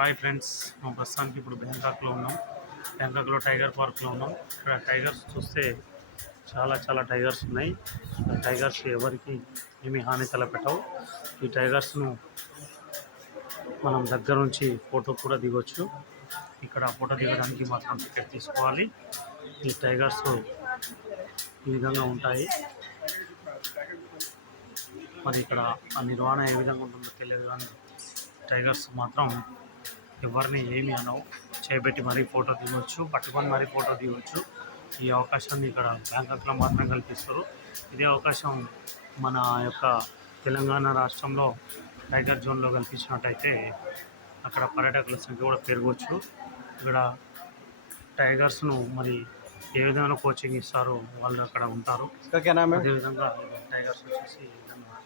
Hi friends, మేము ప్రస్తుతానికి ఇప్పుడు బ్యాంకాక్లో ఉన్నాం. బ్యాంకాక్లో టైగర్ పార్క్లో ఉన్నాం. ఇక్కడ టైగర్స్ చూస్తే చాలా టైగర్స్ ఉన్నాయి. టైగర్స్ ఎవరికి ఏమి హాని తలపెట్టవు. ఈ టైగర్స్ను మనం దగ్గర నుంచి ఫోటో కూడా దిగొచ్చు. ఇక్కడ ఫోటో దిగడానికి మాత్రం టికెట్ తీసుకోవాలి. ఈ టైగర్స్ ఈ విధంగా ఉంటాయి. మరి ఇక్కడ ఆ నిర్వహణ ఏ విధంగా ఉంటుందో తెలియదు, కానీ టైగర్స్ మాత్రం ఎవరిని ఏమి అనవు. చేపెట్టి మరీ ఫోటో దిగవచ్చు, పట్టుకొని మరీ ఫోటో దిగవచ్చు. ఈ అవకాశాన్ని ఇక్కడ బ్యాంకాక్లో మాత్రం కల్పిస్తారు. ఇదే అవకాశం మన యొక్క తెలంగాణ రాష్ట్రంలో టైగర్ జోన్లో కల్పించినట్టయితే అక్కడ పర్యాటకుల సంఖ్య కూడా పెరగవచ్చు. ఇక్కడ టైగర్స్ను మరి ఏ విధంగా కోచింగ్ ఇస్తారో వాళ్ళు అక్కడ ఉంటారు. అదేవిధంగా టైగర్స్ వచ్చేసి ఈ విధంగా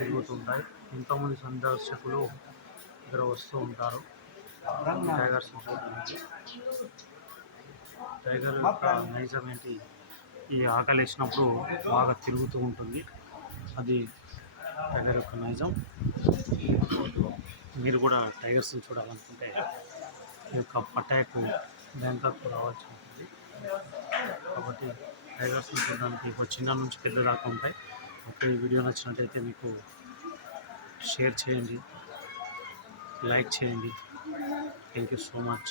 తిరుగుతుంటాయి. ఎంతోమంది సందర్శకులు ఇక్కడ వస్తూ ఉంటారు టైగర్స్ చూడడానికి. టైగర్ యొక్క నైజం ఏంటి, ఈ ఆకలి వేసినప్పుడు బాగా తిరుగుతూ ఉంటుంది. అది టైగర్ యొక్క నైజం. మీరు కూడా టైగర్స్ని చూడాలనుకుంటే ఈ యొక్క పటాయాకు బ్యాంకాక్ రావాల్సి ఉంటుంది. కాబట్టి టైగర్స్ని చూడడానికి ఒక చిన్న నుంచి పెద్ద దాకా ఉంటాయి. అప్పుడు ఈ వీడియో నచ్చినట్టయితే మీకు షేర్ చేయండి, లైక్ చేయండి. Thank you so much.